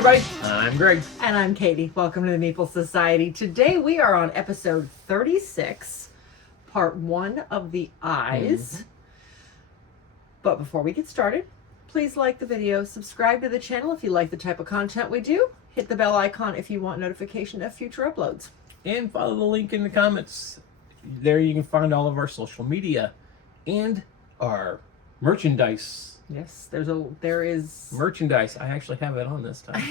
everybody, I'm Greg. And I'm Katie. Welcome to the Meeple Society. Today we are on episode 36, part 1 of the Eyes. But before we get started, please like the video, subscribe to the channel if you like the type of content we do, hit the bell icon if you want notification of future uploads. And follow the link in the comments. There you can find all of our social media and our merchandise. Yes, there is Merchandise. I actually have it on this time.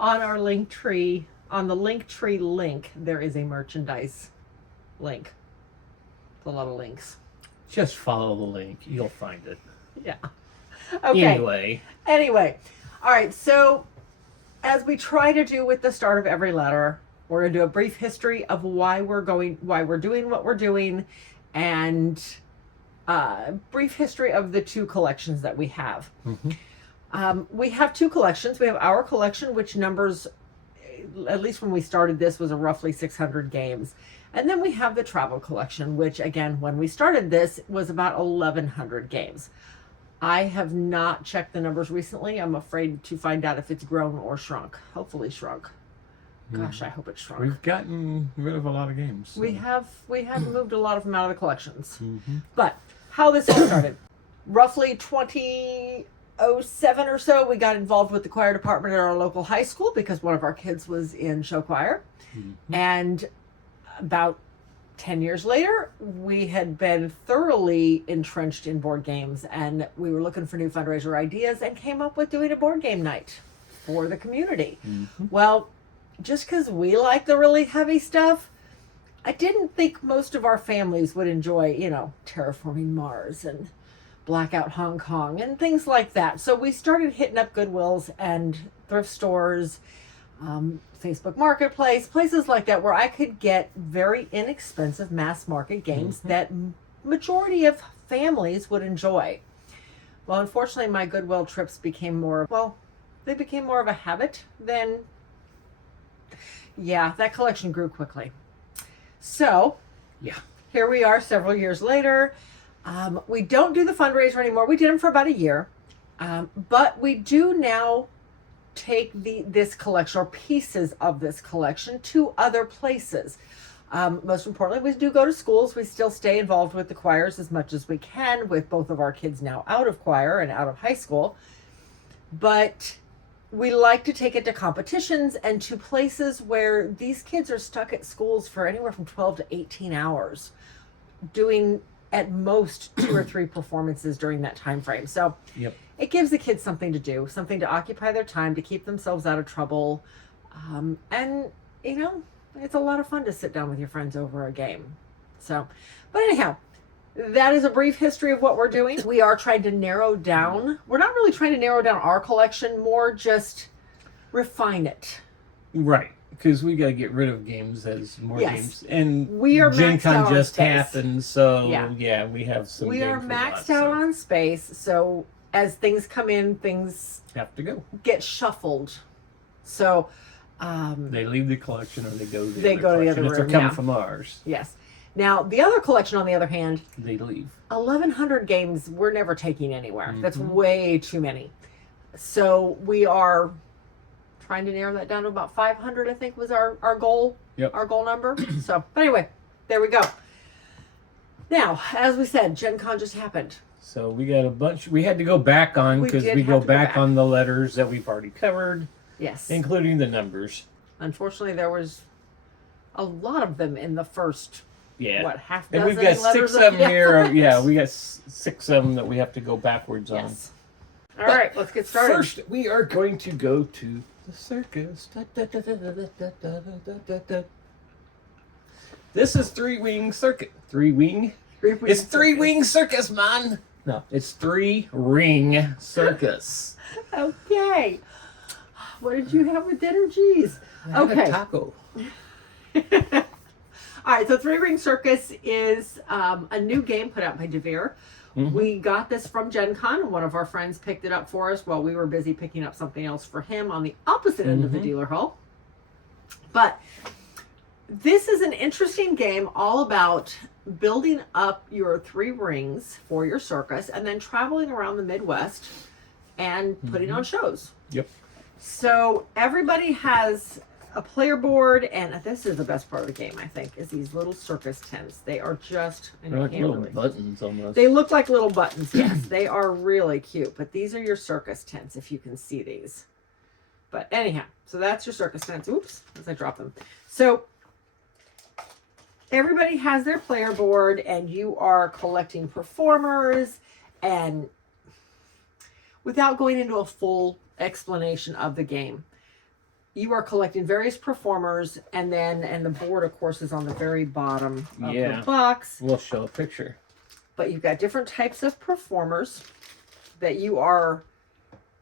on our link tree, on the link tree link, there is a merchandise link. It's a lot of links. Just follow the link. You'll find it. Yeah. Okay. Anyway. All right. So as we try to do with the start of every letter, we're going to do a brief history of why we're doing what we're doing, and brief history of the two collections that we have. We have two collections. We have our collection, which numbers, at least when we started this, was roughly 600 games. And then we have the travel collection, which again, when we started this, was about 1,100 games. I have not checked the numbers recently. I'm afraid to find out if it's grown or shrunk. Hopefully shrunk. Gosh, I hope it's shrunk. We've gotten rid of a lot of games. So. We have moved a lot of them out of the collections. But how this all started, roughly 2007 or so, we got involved with the choir department at our local high school because one of our kids was in show choir. And about 10 years later, we had been thoroughly entrenched in board games, and we were looking for new fundraiser ideas and came up with doing a board game night for the community. Well, just because we like the really heavy stuff, I didn't think most of our families would enjoy, Terraforming Mars and Blackout Hong Kong and things like that. So we started hitting up Goodwills and thrift stores, Facebook Marketplace, places like that where I could get very inexpensive mass market games that majority of families would enjoy. Well, unfortunately, my Goodwill trips became more of a habit than, that collection grew quickly. So, here we are several years later. We don't do the fundraiser anymore. We did them for about a year. But we do now take this collection or pieces of this collection to other places. Most importantly, we do go to schools. We still stay involved with the choirs as much as we can, with both of our kids now out of choir and out of high school. But we like to take it to competitions and to places where these kids are stuck at schools for anywhere from 12 to 18 hours, doing at most 2 or 3 performances during that time frame. So it gives the kids something to do, something to occupy their time, to keep themselves out of trouble. And, it's a lot of fun to sit down with your friends over a game. So, but anyhow, that is a brief history of what we're doing. We are trying to narrow down. We're not really trying to narrow down our collection, more just refine it. Right. Because we got to get rid of games as more games. And we are Gen Con just happened, so we have some We are maxed out on space, so as things come in, things have to go. Get shuffled. So they leave the collection or they go to the other room. If they're coming from ours. Yes. Now, the other collection, on the other hand, they leave. 1,100 games we're never taking anywhere. That's way too many. So we are trying to narrow that down to about 500, I think was our goal, our goal number. So, but anyway, there we go. Now, as we said, Gen Con just happened. So we got a bunch, we had to go back on, because we go back on the letters that we've already covered. Yes. Including the numbers. Unfortunately, there was a lot of them in the first, half dozen and we've got 6 of them here. We got 6 of them that we have to go backwards on. All right, let's get started. First, we are going to go to the circus. This is 3-wing circuit. 3-wing? It's 3-wing circus, man. No, it's 3-ring circus. Okay. What did you have with dinner? Jeez. I had a taco. All right, so 3-ring circus is a new game put out by DeVere. We got this from Gen Con, and one of our friends picked it up for us while we were busy picking up something else for him on the opposite end of the dealer hall. But this is an interesting game all about building up your 3 rings for your circus and then traveling around the Midwest and putting on shows. Yep. So everybody has a player board, and this is the best part of the game, I think, is these little circus tents. They are just, and They're you like can't little really- buttons almost. They look like little buttons, yes. They are really cute, but these are your circus tents, if you can see these. But anyhow, so that's your circus tents. Oops, as I drop them. So everybody has their player board, and you are collecting performers, and without going into a full explanation of the game, you are collecting various performers, and the board, of course, is on the very bottom of the box. We'll show a picture. But you've got different types of performers that you are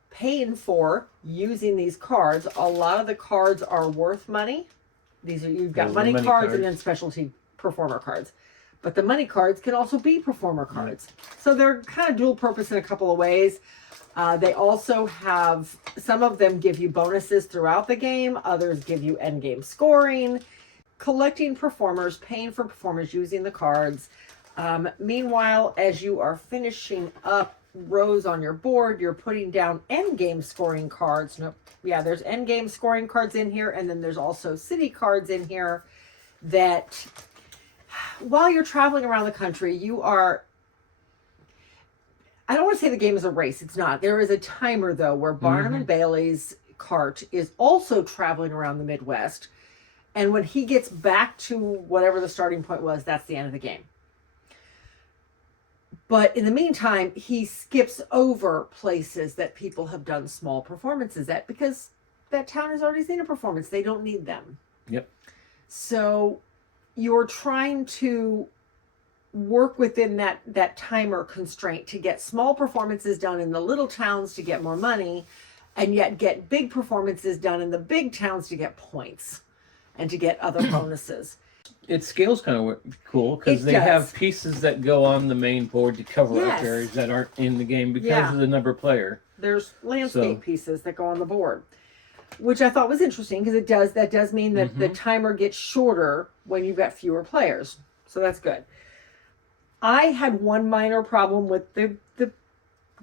paying for using these cards. A lot of the cards are worth money. You've got money cards and then specialty performer cards. But the money cards can also be performer cards. So they're kind of dual purpose in a couple of ways. They also have, some of them give you bonuses throughout the game. Others give you end game scoring. Collecting performers, paying for performers using the cards. Meanwhile, as you are finishing up rows on your board, you're putting down end game scoring cards. There's end game scoring cards in here. And then there's also city cards in here that while you're traveling around the country, you are, I don't want to say the game is a race. It's not. There is a timer, though, where Barnum and Bailey's Carte is also traveling around the Midwest. And when he gets back to whatever the starting point was, that's the end of the game. But in the meantime, he skips over places that people have done small performances at because that town has already seen a performance. They don't need them. Yep. So you're trying to work within that timer constraint to get small performances done in the little towns to get more money, and yet get big performances done in the big towns to get points and to get other bonuses. It scales kind of cool because they have pieces that go on the main board to cover up areas that aren't in the game because of the number of player. There's landscape pieces that go on the board, which I thought was interesting because that does mean that the timer gets shorter when you've got fewer players. So that's good. I had one minor problem with the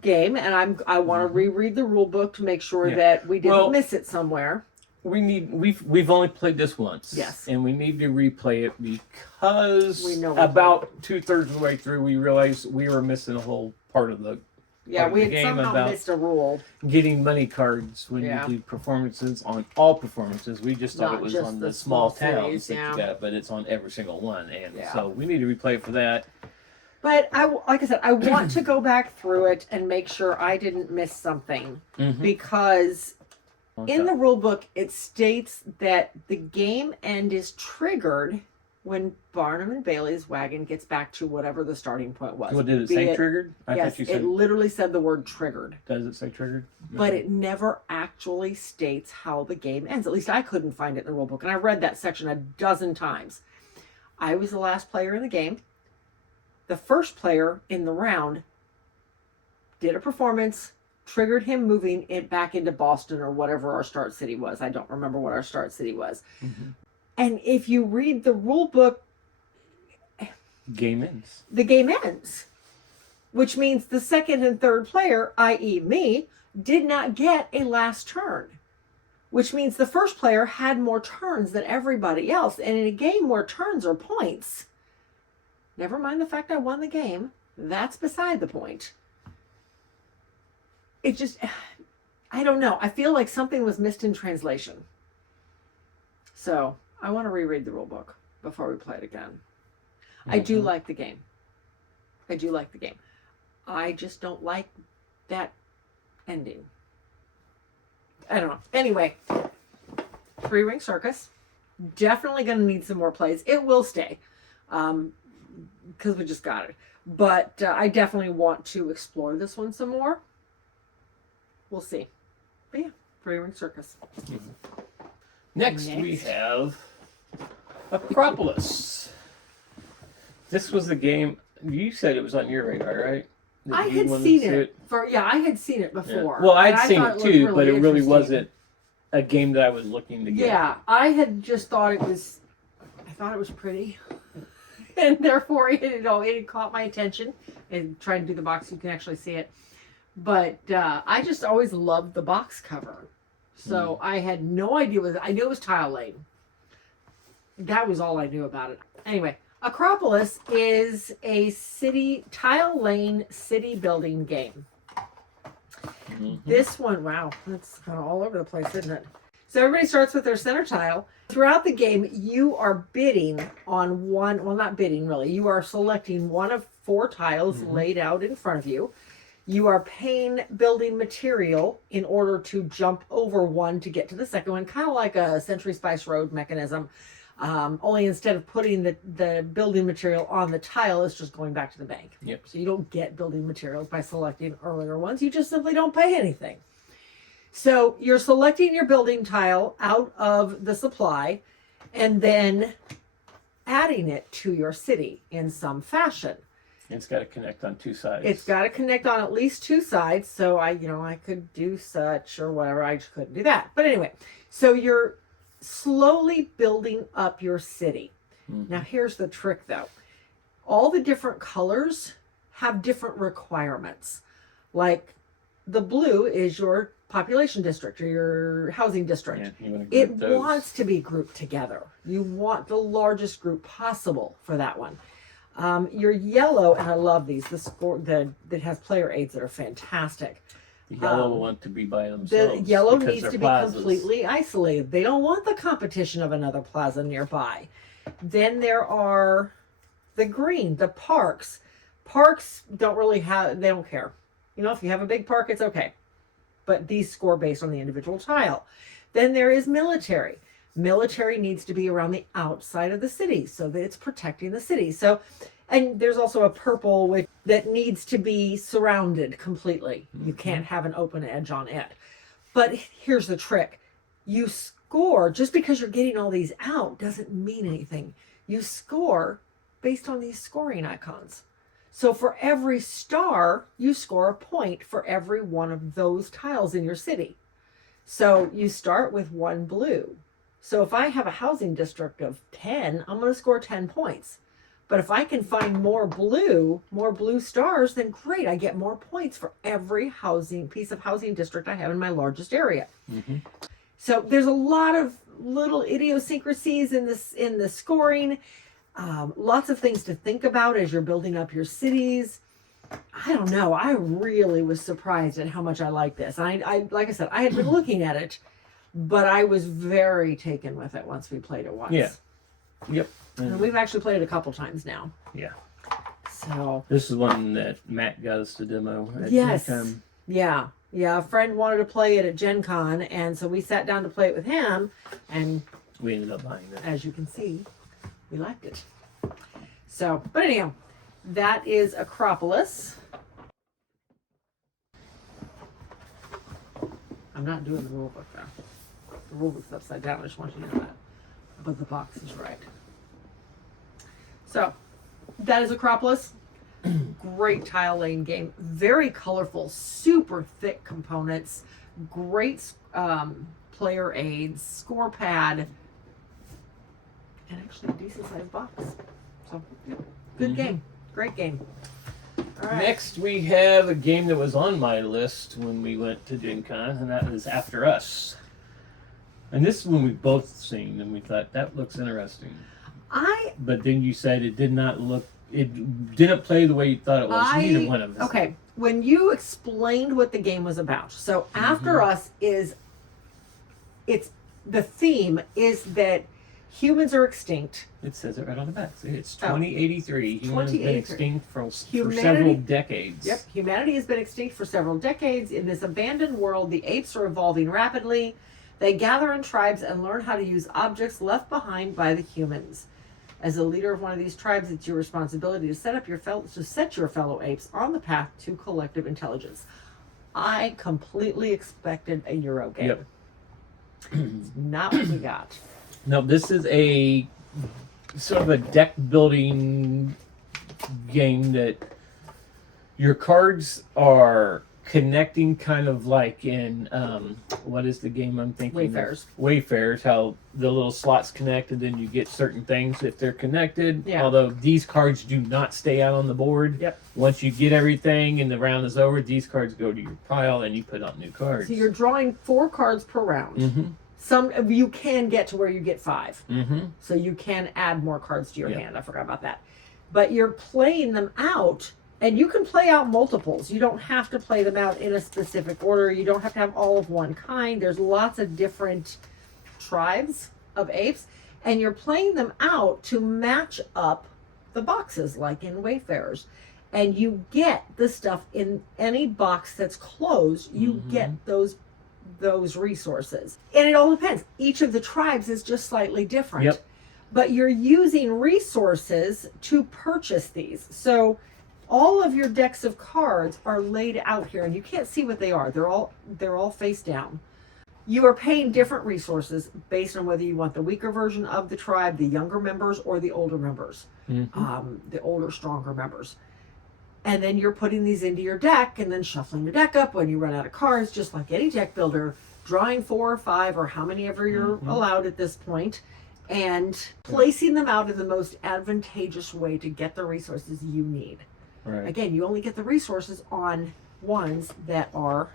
game, and I want to reread the rule book to make sure that we didn't miss it somewhere. We've only played this once. Yes. And we need to replay it because about 2/3 of the way through we realized we were missing a whole part of the we had somehow missed a rule. Getting money cards when you do performances on all performances. We just thought it was on the small towns that you got, but it's on every single one. And so we need to replay it for that. But like I said, I want to go back through it and make sure I didn't miss something because in the rule book, it states that the game end is triggered when Barnum and Bailey's wagon gets back to whatever the starting point was. What did it say? Triggered? I thought you said it literally said the word triggered. Does it say triggered? But it never actually states how the game ends. At least I couldn't find it in the rule book, and I read that section a dozen times. I was the last player in the game. The first player in the round did a performance, triggered him moving it back into Boston or whatever our start city was. I don't remember what our start city was. And if you read the rule book, game ends. The game ends, which means the second and third player, i.e. me, did not get a last turn, which means the first player had more turns than everybody else. And in a game where turns are points, never mind the fact I won the game, that's beside the point. It just, I don't know. I feel like something was missed in translation. So I want to reread the rule book before we play it again. I do like the game. I do like the game. I just don't like that ending. I don't know. Anyway, 3-Ring Circus. Definitely going to need some more plays. It will stay. Because we just got it. But I definitely want to explore this one some more. We'll see. But yeah, 3-Ring Circus. Next we have Akropolis. This was the game, you said it was on your radar, right? I had seen it. I had seen it before. Yeah. Well, I'd seen it too, but it really wasn't a game that I was looking to get. Yeah, I had just thought it was pretty. And therefore, it caught my attention. And trying to do the box, you can actually see it. But I just always loved the box cover. So I had no idea I knew it was tile laying. That was all I knew about it. Anyway, Akropolis is a tile laying city building game. This one, wow, that's kind of all over the place, isn't it? So everybody starts with their center tile. Throughout the game, you are bidding on not bidding really, you are selecting one of 4 tiles laid out in front of you. You are paying building material in order to jump over one to get to the second one, kind of like a Century Spice Road mechanism. Only instead of putting the building material on the tile, it's just going back to the bank. Yep. So you don't get building materials by selecting earlier ones. You just simply don't pay anything. So you're selecting your building tile out of the supply and then adding it to your city in some fashion. It's got to connect on 2 sides. It's got to connect on at least 2 sides. So I could do such or whatever. I just couldn't do that. But anyway, so you're slowly building up your city. Now here's the trick though. All the different colors have different requirements. Like the blue is your population district or your housing district. Yeah, it wants to be grouped together. You want the largest group possible for that one. Your yellow, and I love these, that has player aids that are fantastic. The yellow want to be by themselves. The yellow needs to be completely isolated. They don't want the competition of another plaza nearby. Then there are the green, the parks. Parks don't really they don't care. If you have a big park, it's okay. But these score based on the individual tile. Then there is military. Military needs to be around the outside of the city so that it's protecting the city. So, and there's also a purple that needs to be surrounded completely. You can't have an open edge on it. But here's the trick. You score, just because you're getting all these out doesn't mean anything. You score based on these scoring icons. So for every star, you score a point for every one of those tiles in your city. So you start with 1 blue. So if I have a housing district of 10, I'm going to score 10 points. But if I can find more blue stars, then great, I get more points for every piece of housing district I have in my largest area. So there's a lot of little idiosyncrasies in the scoring. Lots of things to think about as you're building up your cities. I don't know. I really was surprised at how much I like this. I like I said, I had been looking at it, but I was very taken with it once we played it once. Yeah. Yep. And we've actually played it a couple times now. Yeah. So this is one that Matt got us to demo at yes. Gen Con. Yeah. Yeah. A friend wanted to play it at Gen Con, and so we sat down to play it with him, and we ended up buying it. As you can see, we liked it. So, but anyhow, that is Akropolis. I'm not doing the rule book though. The rule book's upside down. I just want you to know that. But the box is right. So, that is Akropolis. Great tile laying game. Very colorful, super thick components. Great player aids, score pad, and actually a decent sized box. So, yeah, good game. Great game. All right. Next, we have a game that was on my list when we went to Gen Con, and that is After Us. And this is one we've both seen, and we thought, that looks interesting. But then you said it didn't play the way you thought it was. Neither one of us. Okay, when you explained what the game was about, so After Us the theme is that humans are extinct. It says it right on the back. See, it's 2083. Humans have been extinct for Humanity, several decades. Yep, humanity has been extinct for several decades. In this abandoned world, the apes are evolving rapidly. They gather in tribes and learn how to use objects left behind by the humans. As a leader of one of these tribes, it's your responsibility to set your fellow apes on the path to collective intelligence. I completely expected a Euro game. Yep. It's not what we got. No, this is a sort of a deck building game that your cards are connecting, kind of like in what is the game I'm thinking Wayfarers. of? Wayfarers, how the little slots connected and you get certain things if they're connected. Yeah. Although these cards do not stay out on the board. Yep. Once you get everything and the round is over, these cards go to your pile and you put out new cards. So you're drawing 4 cards per round. Mm-hmm. Some you can get to where you get 5. Mm-hmm. So you can add more cards to your Yep. hand. I forgot about that. But you're playing them out, and you can play out multiples. You don't have to play them out in a specific order. You don't have to have all of one kind. There's lots of different tribes of apes, and you're playing them out to match up the boxes, like in Wayfarers. And you get the stuff in any box that's closed. You Mm-hmm. get those resources. And it all depends. Each of the tribes is just slightly different. Yep. But you're using resources to purchase these. So all of your decks of cards are laid out here, and you can't see what they are. They're all face down. You are paying different resources based on whether you want the weaker version of the tribe, the younger members, or the older members, the older, stronger members. And then you're putting these into your deck and then shuffling the deck up when you run out of cards, just like any deck builder, drawing 4 or 5 or how many ever you're allowed at this point, and placing them out in the most advantageous way to get the resources you need. Right. Again, you only get the resources on ones that are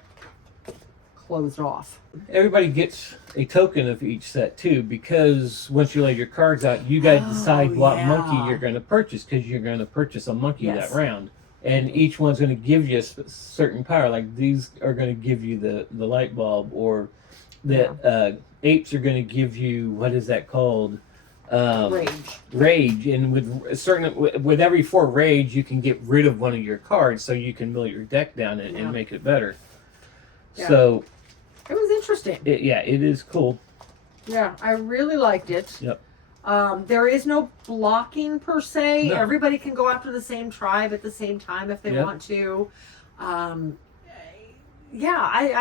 closed off. Everybody gets a token of each set too, because once you lay your cards out, you got to decide what monkey you're going to purchase, because you're going to purchase a monkey that round. And each one's going to give you a certain power. Like these are going to give you the light bulb, or the apes are going to give you, what is that called? Rage. And with every 4 rage, you can get rid of one of your cards, so you can mill your deck down and make it better. Yeah. So it was interesting. It is cool. Yeah, I really liked it. Yep. There is no blocking per se. No. Everybody can go after the same tribe at the same time if they want to. I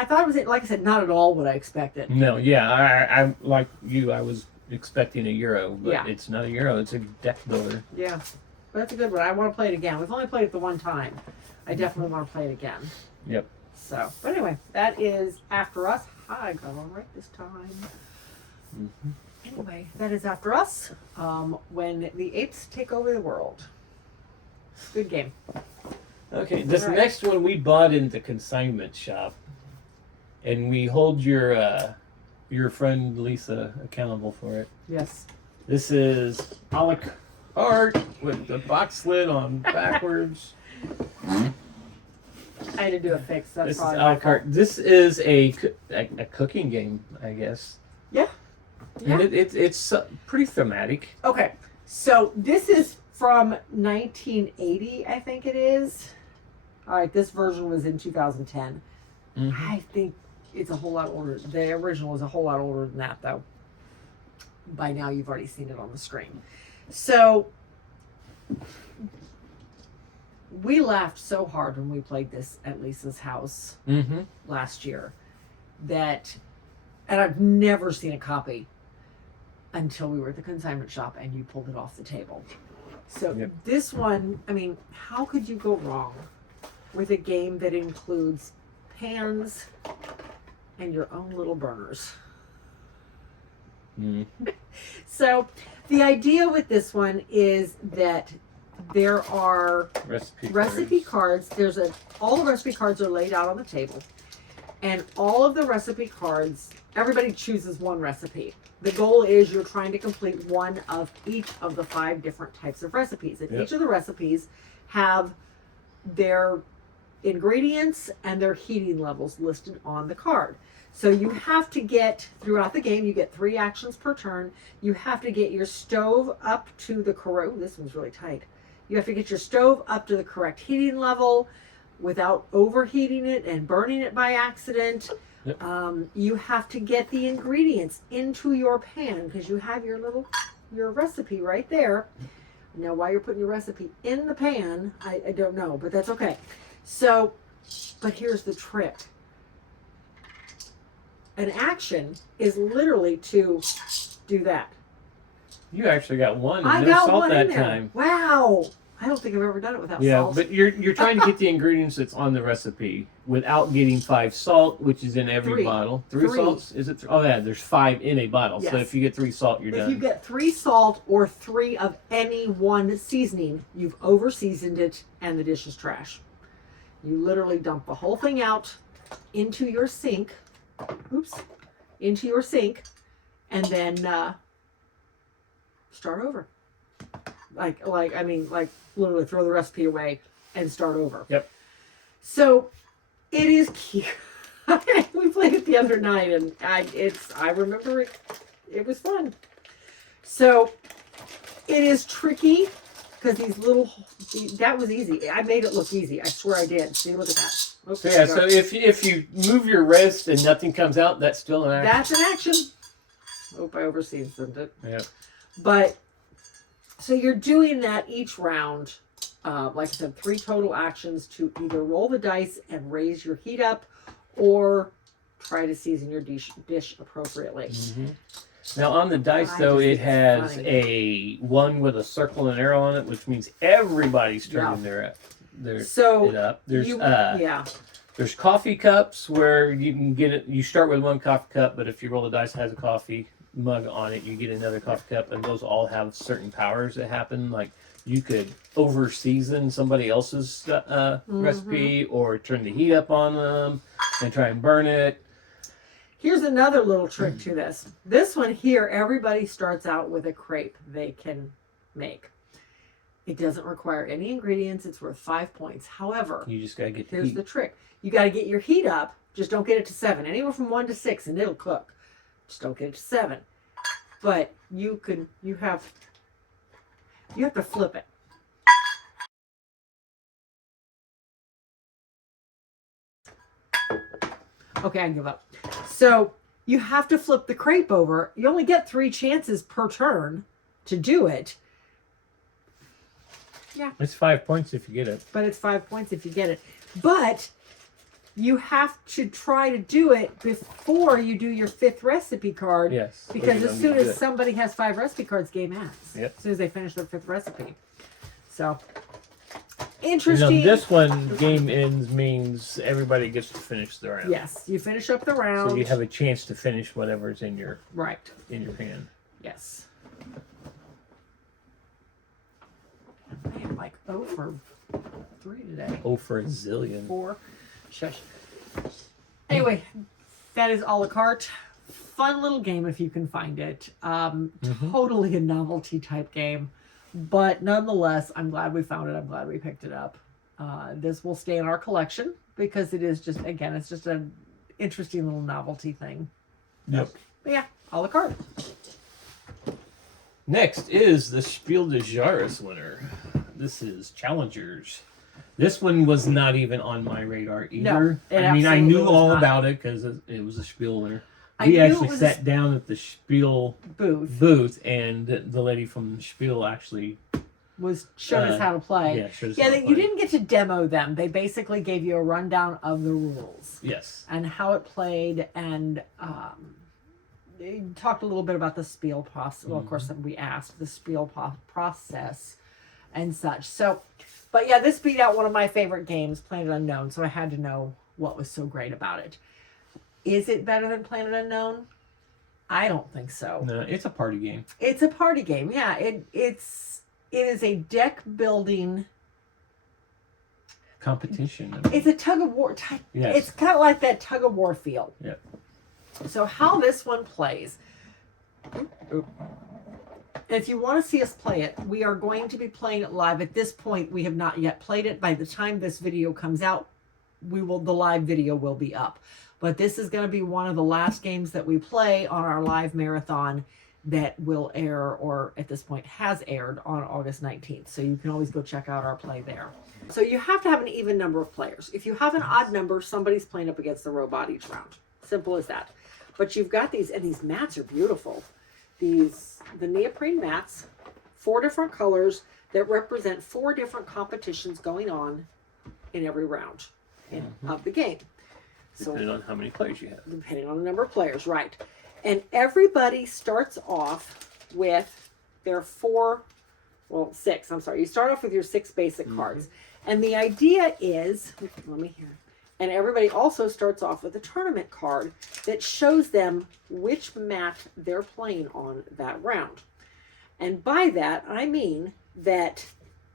thought it was, like I said, not at all what I expected. No, I like you. I was expecting a Euro, but it's not a Euro. It's a deck builder. Yeah, but that's a good one. I want to play it again. We've only played it the one time. I definitely want to play it again. Yep. So, but anyway, that is After Us. I got on right this time. Mm-hmm. Anyway, that is After Us. When the apes take over the world. Good game. Okay, this next one we bought in the consignment shop, and we hold your friend Lisa accountable for it. Yes. This is a la carte with the box lid on backwards. I had to do a fix. That's This is probably a la carte. This is a cooking game, I guess. Yeah. And it's pretty thematic. Okay, so this is from 1980, I think it is. All right, this version was in 2010. Mm-hmm. I think it's a whole lot older. The original is a whole lot older than that, though. By now, you've already seen it on the screen. So, we laughed so hard when we played this at Lisa's house last year and I've never seen a copy until we were at the consignment shop and you pulled it off the table. So this one, I mean, how could you go wrong with a game that includes pans and your own little burners? So the idea with this one is that there are recipe cards. All the recipe cards are laid out on the table, and all of the recipe cards, everybody chooses one recipe. The goal is you're trying to complete one of each of the 5 different types of recipes. And each of the recipes have their ingredients and their heating levels listed on the card. So you have to get, throughout the game, you get 3 actions per turn. You have to get your stove up to the correct, this one's really tight. You have to get your stove up to the correct heating level without overheating it and burning it by accident. You have to get the ingredients into your pan because you have your recipe right there. Now, why you're putting your recipe in the pan, I don't know, but that's okay. So, but here's the trick. An action is literally to do that. You actually got one. I No got salt one that in there. time. Wow. I don't think I've ever done it without Yeah, salt. but you're trying to get the ingredients that's on the recipe without getting 5 salt, which is in every 3. bottle. 3 salts? Is it? Oh yeah, there's 5 in a bottle. Yes. So if you get 3 salt, you're if done. you get 3 salt or 3 of any one seasoning, you've over seasoned it and the dish is trash. You literally dump the whole thing out into your sink. Into your sink, and then start over. Like literally throw the recipe away and start over. Yep. So it is cute. We played it the other night, and I remember it. It was fun. So it is tricky because that was easy. I made it look easy. I swear I did. See, look at that. Okay, so yeah, so if you move your wrist and nothing comes out, that's still an action. That's an action. Hope I overseasoned it. Yeah. But so you're doing that each round. Like I said, 3 total actions to either roll the dice and raise your heat up, or try to season your dish appropriately. Mm-hmm. Now on the dice, though, it has a 1 with a circle and arrow on it, which means everybody's turning their it up. There's coffee cups where you can get it. You start with 1 coffee cup, but if you roll the dice that has a coffee mug on it, you get another coffee cup, and those all have certain powers that happen. Like you could over season somebody else's recipe, or turn the heat up on them and try and burn it. Here's another little trick to this. This one here, everybody starts out with a crepe they can make. It doesn't require any ingredients. It's worth 5 points. However, you just gotta get here's the trick. You got to get your heat up. Just don't get it to 7. Anywhere from 1 to 6, and it'll cook. Just don't get it to 7. But you have to flip it. Okay, I give up. So you have to flip the crepe over. You only get 3 chances per turn to do it. Yeah. It's 5 points if you get it. But it's 5 points if you get it. But you have to try to do it before you do your 5th recipe card. Yes. Because as soon as somebody has 5 recipe cards, game ends. Yep. As soon as they finish their 5th recipe. So, interesting. This one, game ends means everybody gets to finish the round. Yes. You finish up the round. So you have a chance to finish whatever's in your hand. Yes. I am like 0 for 3 today. 0 for a zillion. 4. Shush. Anyway, that is a la carte. Fun little game if you can find it. Totally a novelty type game. But nonetheless, I'm glad we found it. I'm glad we picked it up. This will stay in our collection because it is just, again, it's just an interesting little novelty thing. Yep. But yeah, a la carte. Next is the Spiel des Jahres winner. This is Challengers. This one was not even on my radar either. No, I knew all about it because it was a Spiel winner. We actually sat down at the Spiel booth, and the lady from Spiel actually showed us how to play. Yeah, showed us how to play. You didn't get to demo them. They basically gave you a rundown of the rules. Yes. And how it played, and they talked a little bit about the Spiel process. Well, of course, we asked the Spiel process and such. So, but yeah, this beat out one of my favorite games, Planet Unknown. So I had to know what was so great about it. Is it better than Planet Unknown? I don't think so. No, it's a party game. It's a party game. Yeah, it is a deck building competition. It's a tug of war type. Yes. It's kind of like that tug of war feel. Yeah. So how this one plays. If you want to see us play it, we are going to be playing it live. At this point, we have not yet played it. By the time this video comes out, the live video will be up. But this is going to be one of the last games that we play on our live marathon that will air, or at this point has aired, on August 19th. So you can always go check out our play there. So you have to have an even number of players. If you have an odd number, somebody's playing up against the robot each round. Simple as that. But you've got these, and these mats are beautiful. The neoprene mats, 4 different colors that represent 4 different competitions going on in every round of the game. Depending on how many players you have. Depending on the number of players, right. And everybody starts off with their 4 well, 6, I'm sorry. You start off with your 6 basic cards. And the idea is, let me hear. And everybody also starts off with a tournament card that shows them which mat they're playing on that round. And by that, I mean that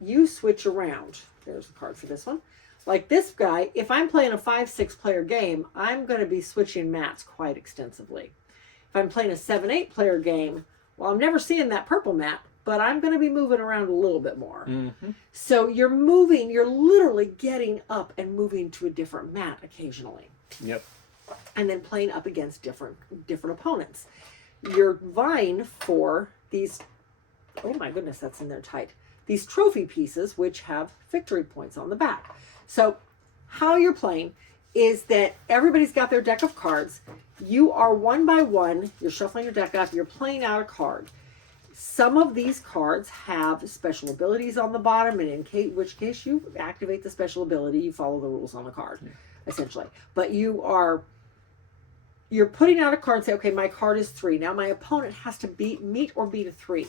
you switch around. There's the card for this one. Like this guy, if I'm playing a 5-6 player game, I'm going to be switching mats quite extensively. If I'm playing a 7-8 player game, well, I'm never seeing that purple mat, but I'm going to be moving around a little bit more. So you're literally getting up and moving to a different mat occasionally. Yep. And then playing up against different opponents. You're vying for these, oh my goodness, that's in there tight. These trophy pieces, which have victory points on the back. So how you're playing is that everybody's got their deck of cards. You are one by one, you're shuffling your deck up, you're playing out a card. Some of these cards have special abilities on the bottom, and in which case you activate the special ability, you follow the rules on the card, essentially. But you're putting out a card and say, okay, my card is 3. Now my opponent has to meet or beat a 3.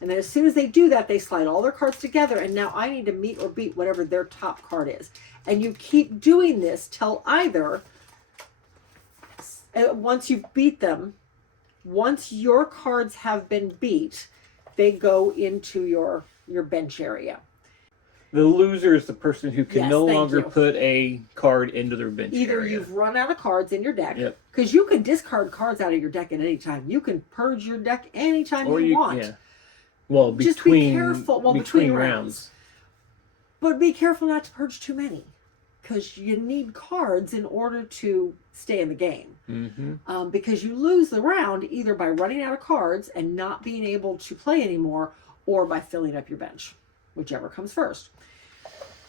And then as soon as they do that, they slide all their cards together, and now I need to meet or beat whatever their top card is. And you keep doing this till either, once you beat them, once your cards have been beat, they go into your bench area. The loser is the person who can no longer you. put a card into their bench Either area. you've run out of cards in your deck, Yep. because you can discard cards out of your deck at any time. You can purge your deck anytime you want. Yeah. Well, Just be careful. Well, between rounds. But be careful not to purge too many, because you need cards in order to stay in the game. Because you lose the round either by running out of cards and not being able to play anymore, or by filling up your bench, whichever comes first.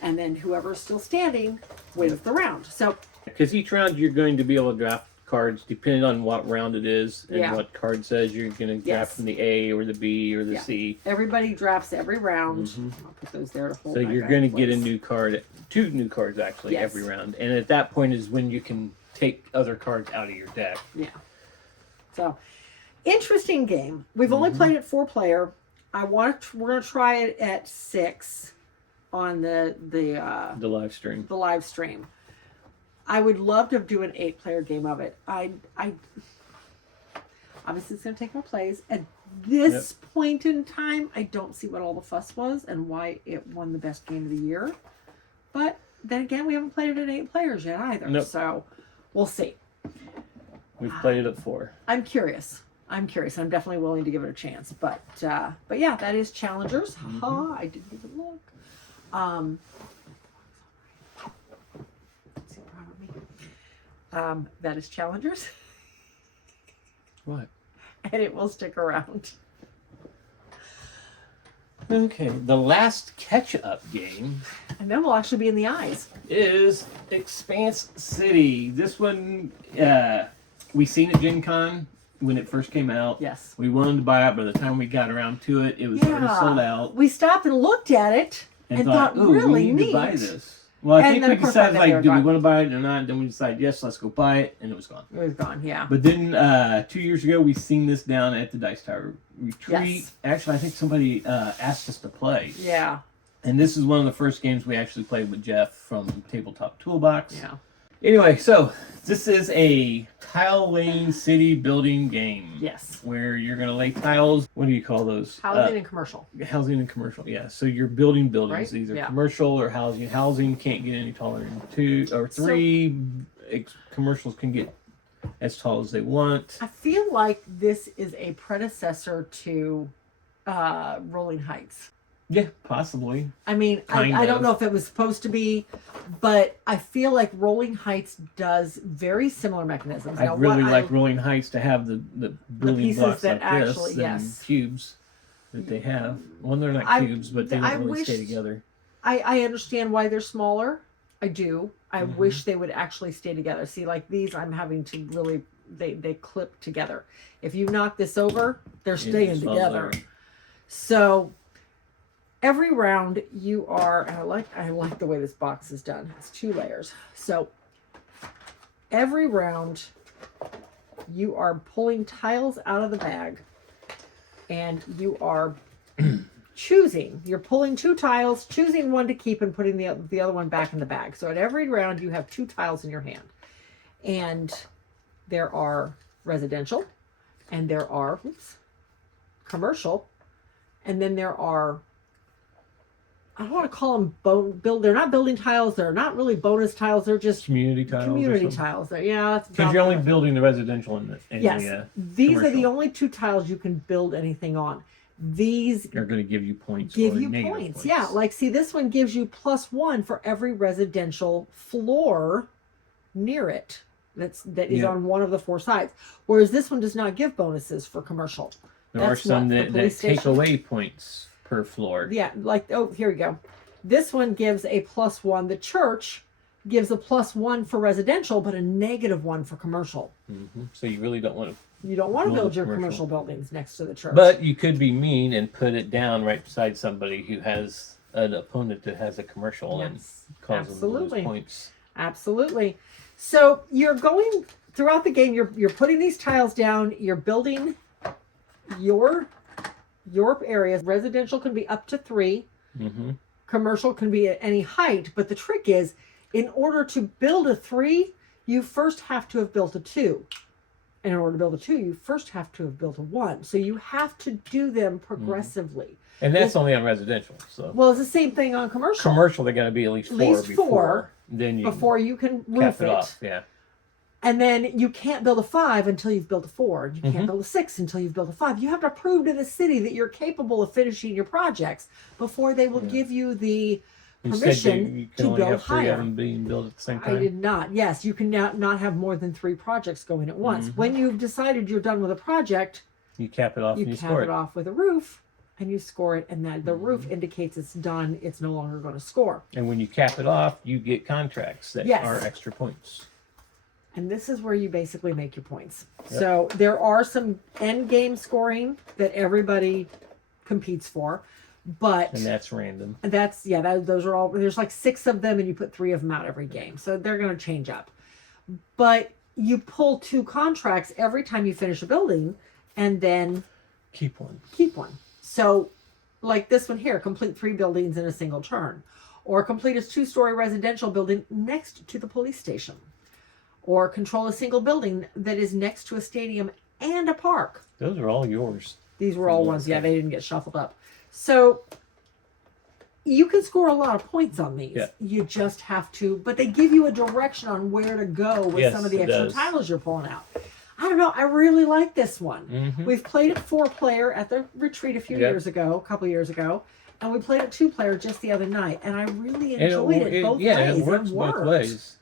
And then whoever's still standing wins the round. So, because each round you're going to be able to draft cards depending on what round it is and what card says you're going to draft from the A or the B or the C. Everybody drafts every round. I'll put those there to hold. So you're going to get a new card, 2 new cards actually every round, and at that point is when you can take other cards out of your deck. Yeah. So, interesting game. We've only played it 4-player. We're going to try it at 6 on the live stream. The live stream. I would love to do an 8-player game of it. I obviously it's going to take more plays. At this point in time, I don't see what all the fuss was and why it won the best game of the year. But then again, we haven't played it at 8 players yet either. So we'll see. We've played it at 4. I'm curious. I'm definitely willing to give it a chance. But yeah, that is Challengers. I didn't even look. That is Challengers. What? And it will stick around. Okay, the last catch-up game, and then we'll actually be in the eyes, is Expancity. This one, we seen at Gen Con when it first came out. Yes. We wanted to buy it. By the time we got around to it, it was already sold out. We stopped and looked at it and thought, really we need neat. to buy this. Well, I think we decided, like, do we want to buy it or not? Then we decided, yes, let's go buy it, and it was gone. It was gone, yeah. But then 2 years ago, we seen this down at the Dice Tower Retreat. Yes. Actually, I think somebody asked us to play. Yeah. And this is one of the first games we actually played with Jeff from Tabletop Toolbox. Yeah. Anyway, so this is a tile laying city building game. Yes. Where you're going to lay tiles. What do you call those? Housing and commercial. Housing and commercial, yeah. So you're building buildings, Right? either commercial or housing. Housing can't get any taller than 2 or 3. Commercials can get as tall as they want. I feel like this is a predecessor to Rolling Heights. Yeah, possibly. I mean, I don't know if it was supposed to be, but I feel like Rolling Heights does very similar mechanisms. I really like Rolling Heights to have the building blocks like this and cubes that they have. Well, they're not cubes, but they don't really stay together. I understand why they're smaller. I do. I wish they would actually stay together. See, like these, I'm having to really, they clip together. If you knock this over, they're staying together. So every round you are, and I like the way this box is done. It's 2 layers. So every round you are pulling tiles out of the bag and you are choosing. You're pulling 2 tiles, choosing one to keep and putting the other one back in the bag. So at every round, you have 2 tiles in your hand. And there are residential, and there are commercial, and then there are, I don't want to call them they're not building tiles, they're not really bonus tiles, they're just community tiles. Community tiles. Yeah, because you're only building the residential and yes, these commercial. Are the only 2 tiles you can build anything on. These are going to give you points. Give you points. Yeah, like see, this one gives you +1 for every residential floor near it. That is on one of the 4 sides. Whereas this one does not give bonuses for commercial. There are some that take away points per floor. Yeah, like, oh, here we go. This one gives a +1. The church gives a +1 for residential, but a -1 for commercial. Mm-hmm. So you really don't want to. You don't want to build your commercial buildings next to the church. But you could be mean and put it down right beside somebody who has an opponent that has a commercial and cause them to lose points. Absolutely. So you're going throughout the game. You're putting these tiles down. You're building your areas. Residential can be up to 3. Mm-hmm. Commercial can be at any height. But the trick is, in order to build a 3, you first have to have built a 2. And in order to build a 2, you first have to have built a 1. So you have to do them progressively. Mm-hmm. And that's only on residential. So well, it's the same thing on commercial. Commercial, they got to be at least 4 before. Then you can roof it off. Yeah. And then you can't build a 5 until you've built a 4. You can't build a 6 until you've built a 5. You have to prove to the city that you're capable of finishing your projects before they will give you the permission to build higher. 3 of them being built at the same time. I did not. Yes, you can not have more than 3 projects going at once. When you've decided you're done with a project, you cap it off and you score it. You cap it off with a roof and you score it, and that the roof indicates it's done. It's no longer going to score. And when you cap it off, you get contracts that are extra points. And this is where you basically make your points. Yep. So there are some end game scoring that everybody competes for, but and that's random. Those are all. There's like 6 of them, and you put 3 of them out every game, so they're going to change up. But you pull 2 contracts every time you finish a building, and then keep one. So, like this one here, complete 3 buildings in a single turn, or complete a 2-story residential building next to the police station. Or control a single building that is next to a stadium and a park. Those are all yours. These were all ones, they didn't get shuffled up. So you can score a lot of points on these. Yeah. You just have to, but they give you a direction on where to go with some of the extra tiles you're pulling out. I don't know, I really like this one. Mm-hmm. We've played it 4-player at the retreat a couple years ago, and we played it 2-player just the other night, and I really enjoyed it both ways. Yeah, it works both ways.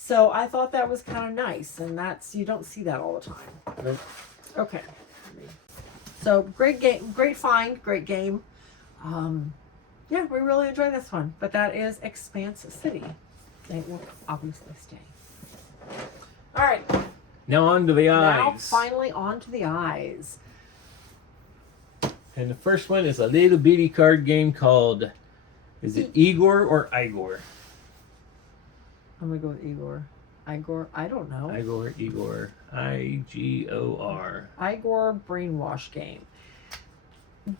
So I thought that was kind of nice, and you don't see that all the time. Nope. Okay. So great game, great find, great game. Yeah, we really enjoyed this one. But that is Expancity. They will obviously stay. All right. Now on to the eyes. Now finally on to the eyes. And the first one is a little bitty card game called, is it Igor or Igor? I'm going to go with Igor. Igor, I don't know. Igor. I-G-O-R. Igor Brainwash game.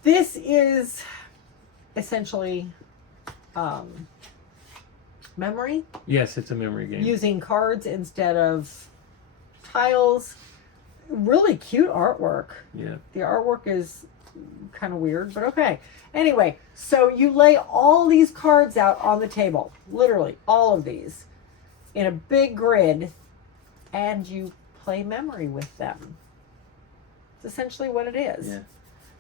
This is essentially memory. Yes, it's a memory game. Using cards instead of tiles. Really cute artwork. Yeah. The artwork is kind of weird, but okay. Anyway, so you lay all these cards out on the table. Literally, all of these. In a big grid, and you play memory with them. It's essentially what it is. Yeah.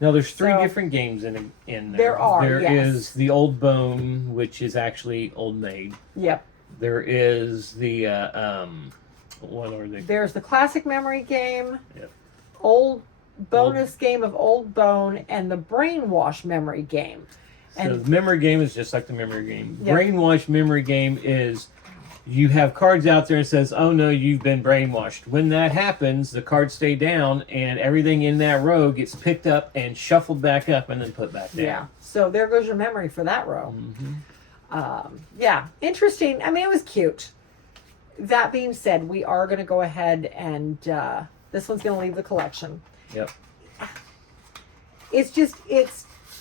Now there's 3 different games in there. There are. There is the Old Bone, which is actually Old Maid. Yep. There is the what are they? There's the classic memory game. Yep. Old bonus game of Old Bone, and the Brainwash memory game. So the memory game is just like the memory game. Yep. Brainwash memory game is you have cards out there and says, oh no, you've been brainwashed. When that happens, the cards stay down and everything in that row gets picked up and shuffled back up and then put back down. Yeah. So there goes your memory for that row. Mm-hmm. Yeah. Interesting. I mean, it was cute. That being said, we are going to go ahead and this one's going to leave the collection. Yep. It's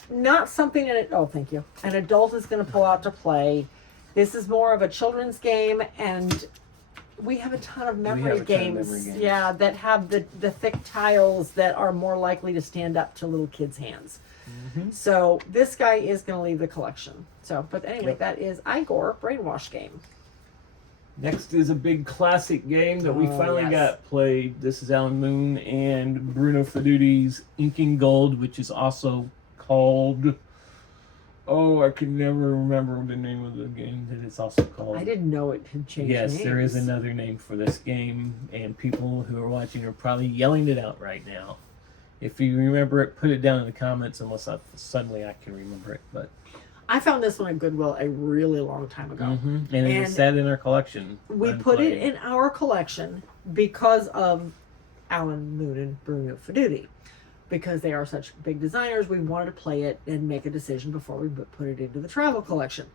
not something thank you. An adult is going to pull out to play. This is more of a children's game, and we have a ton of memory games. Yeah, that have the thick tiles that are more likely to stand up to little kids' hands. Mm-hmm. So this guy is going to leave the collection. So, but anyway, that is Igor Brainwash game. Next is a big classic game that we finally got played. This is Alan Moon and Bruno Feduti's Incan Gold, which is also called... Oh, I can never remember the name of the game that it's also called. I didn't know it had changed names. There is another name for this game, and people who are watching are probably yelling it out right now. If you remember it, put it down in the comments, unless suddenly I can remember it. But I found this one at Goodwill a really long time ago. Mm-hmm. And it sat in our collection. We put it in our collection because of Alan Moon and Bruno Feduti. Because they are such big designers, we wanted to play it and make a decision before we put it into the travel collection.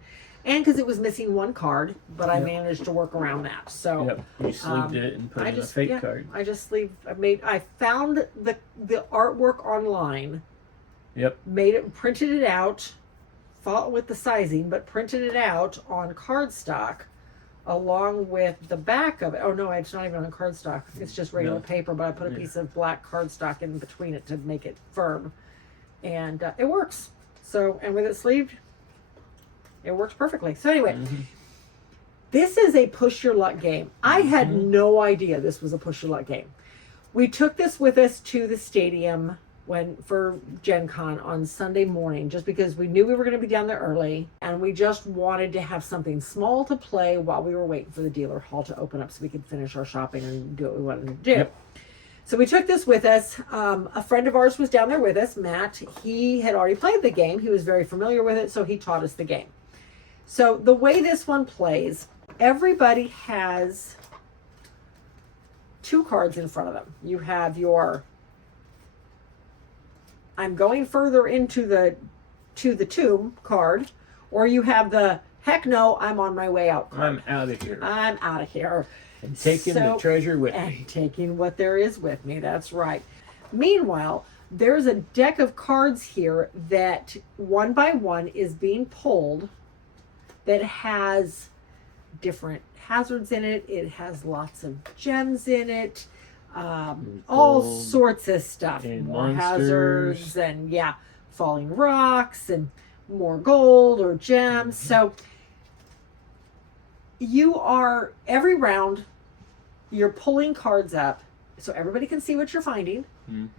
And because it was missing one card, but I managed to work around that. So you sleeved it and put it in a fake card. I found the artwork online. Yep. Printed it out, fought with the sizing, but printed it out on cardstock along with the back of it. Oh no, it's not even on cardstock. It's just regular paper, but I put a piece of black cardstock in between it to make it firm. And it works. So, and with it sleeved, it works perfectly. So anyway, this is a push your luck game. I had no idea this was a push your luck game. We took this with us to the stadium for Gen Con on Sunday morning, just because we knew we were going to be down there early, and we just wanted to have something small to play while we were waiting for the dealer hall to open up so we could finish our shopping and do what we wanted to do. Yep. So we took this with us. A friend of ours was down there with us, Matt. He had already played the game. He was very familiar with it, so he taught us the game. So the way this one plays, everybody has 2 cards in front of them. You have your I'm going further into the tomb card, or you have the heck no, I'm on my way out card. I'm out of here. I'm out of here. And taking the treasure with me. And taking what there is with me, that's right. Meanwhile, there's a deck of cards here that one by one is being pulled that has different hazards in it. It has lots of gems in it. All sorts of stuff, and more monsters. hazards and falling rocks and more gold or gems. So you are every round you're pulling cards up so everybody can see what you're finding, and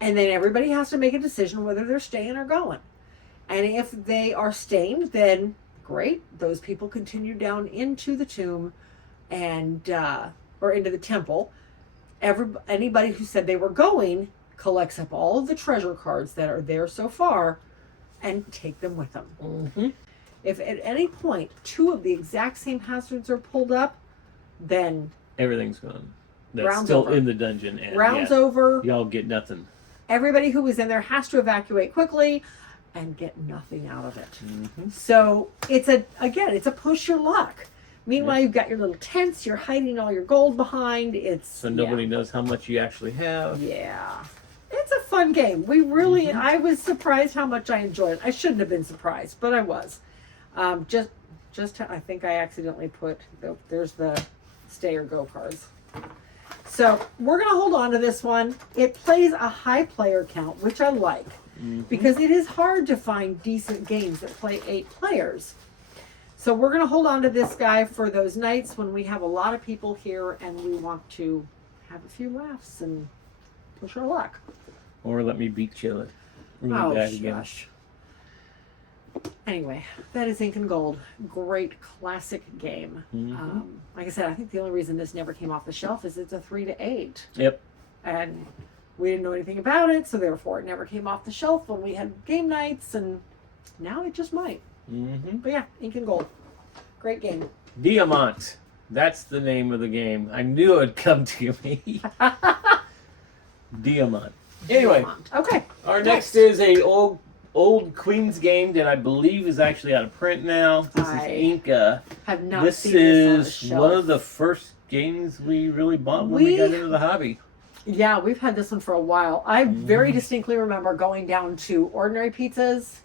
then everybody has to make a decision whether they're staying or going. And if they are staying, then great, those people continue down into the tomb and or into the temple. Anybody who said they were going collects up all of the treasure cards that are there so far and take them with them. If at any point 2 of the exact same hazards are pulled up, then everything's gone. That's round's still over. in the dungeon. And Round's over. Y'all get nothing. Everybody who was in there has to evacuate quickly and get nothing out of it. So it's a push your luck. Meanwhile, you've got your little tents. You're hiding all your gold behind. So nobody knows how much you actually have. Yeah. It's a fun game. We really, I was surprised how much I enjoyed it. I shouldn't have been surprised, but I was. I think I accidentally put, there's the stay or go cards. So we're going to hold on to this one. It plays a high player count, which I like, because it is hard to find decent games that play 8 players. So we're going to hold on to this guy for those nights when we have a lot of people here and we want to have a few laughs and push our luck. Or let me beat you really bad again. Gosh. Anyway, that is Incan Gold. Great classic game. Like I said, I think the only reason this never came off the shelf is it's a 3 to 8. Yep. And we didn't know anything about it, so therefore it never came off the shelf when we had game nights, and now it just might. But yeah, Incan Gold. Great game. Diamant. That's the name of the game. I knew it would come to me. Diamant. Anyway. Okay. Our next is a old Queen's game that I believe is actually out of print now. This is Inka. Have not seen this on the This is shelf. one of the first games we really bought when we got into the hobby. Yeah, we've had this one for a while. I very distinctly remember going down to Ordinary Pizzas,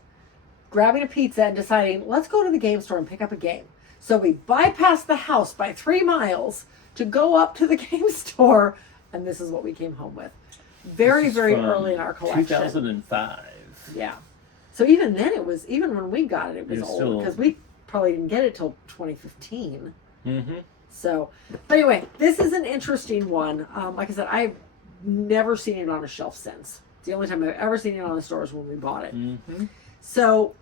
grabbing a pizza and deciding, let's go to the game store and pick up a game. So we bypassed the house by 3 miles to go up to the game store, and this is what we came home with. Very, very early in our collection. 2005. Yeah. So even then it was, even when we got it, it was old, because we probably didn't get it till 2015. Mm-hmm. So, but anyway, this is an interesting one. Like I said, I've never seen it on a shelf since. The only time I've ever seen it on a store is when we bought it. Mm-hmm. So,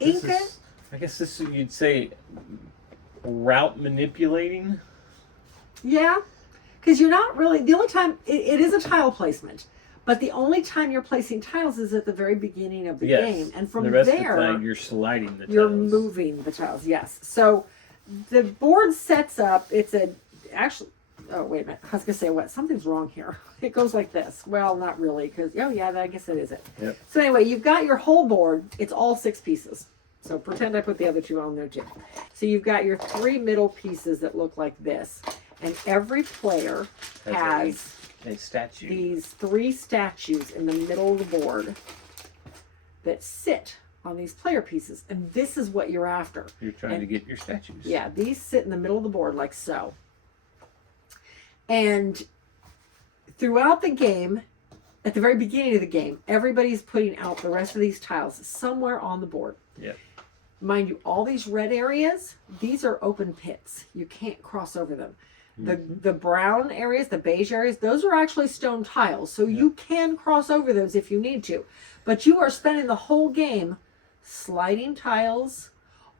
Inka. I guess this you'd say route manipulating. Yeah, because you're not really, the only time, it is a tile placement, but the only time you're placing tiles is at the very beginning of the game. And from the rest there, of the time you're sliding the tiles. You're moving the tiles, yes. So the board sets up, oh, wait a minute. I was going to say, what? Something's wrong here. It goes like this. Well, not really, because, oh, yeah, I guess it is it. Yep. So anyway, you've got your whole board. It's all 6 pieces. So pretend I put the other 2 on there, too. So you've got your 3 middle pieces that look like this. And every player has a statue. These 3 statues in the middle of the board that sit on these player pieces. And this is what you're after. You're trying to get your statues. Yeah, these sit in the middle of the board like so. And throughout the game, at the very beginning of the game, everybody's putting out the rest of these tiles somewhere on the board. Yep. Mind you, all these red areas, these are open pits. You can't cross over them. The brown areas, the beige areas, those are actually stone tiles. So you can cross over those if you need to. But you are spending the whole game sliding tiles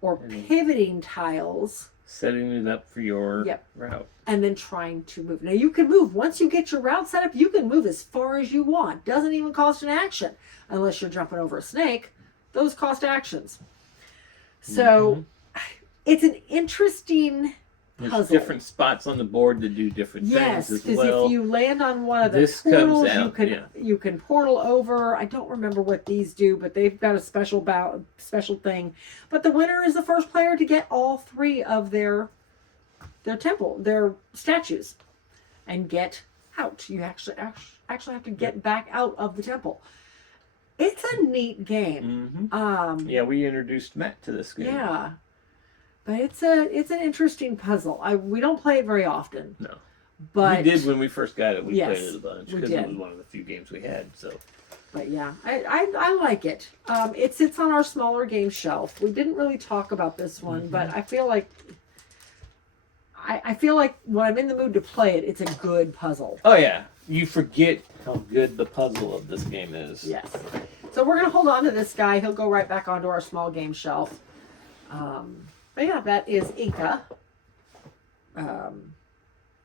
or pivoting tiles. Setting it up for your route. And then trying to move. Now you can move. Once you get your route set up, you can move as far as you want. Doesn't even cost an action. Unless you're jumping over a snake. Those cost actions. So it's an interesting puzzle. There's different spots on the board to do different things as well. Yes, because if you land on one of the portals, you can portal over. I don't remember what these do, but they've got a special thing. But the winner is the first player to get all 3 of their statues, and get out. You actually have to get back out of the temple. It's a neat game. Yeah, we introduced Matt to this game. Yeah. But it's an interesting puzzle. We don't play it very often. No. But we did when we first got it. We played it a bunch because it was one of the few games we had. So. But yeah, I like it. It sits on our smaller game shelf. We didn't really talk about this one, but I feel like when I'm in the mood to play it, it's a good puzzle. Oh yeah, you forget how good the puzzle of this game is. Yes. So we're gonna hold on to this guy. He'll go right back onto our small game shelf. But yeah, that is Inka. Inka.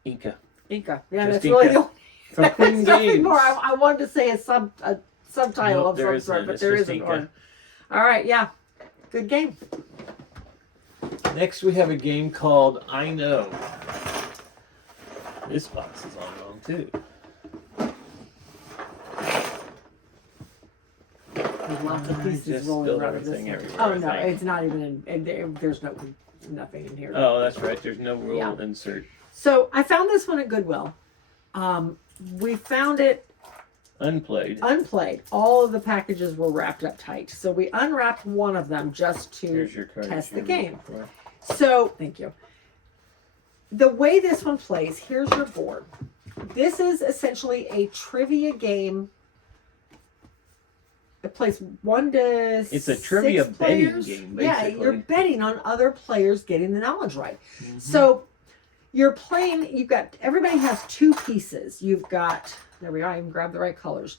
Inka. Yeah, Just that's Inka. really the only. From Queen Games. More. I wanted to say a subtitle of some sort, but there isn't one. All right, yeah, good game. Next, we have a game called iKNOW. This box is on wrong too. There's lots of pieces rolling around this one. Oh no, it's not even in. There's nothing in here. Oh, that's right. There's no rule insert. So I found this one at Goodwill. We found it unplayed. All of the packages were wrapped up tight. So we unwrapped one of them just to test the game. So, thank you. The way this one plays, here's your board. This is essentially a trivia game. It plays 1 to 6 It's a trivia players. betting game, basically. Yeah, you're betting on other players getting the knowledge right. So, you're playing, everybody has 2 pieces. You've got, there we are, I even grabbed the right colors.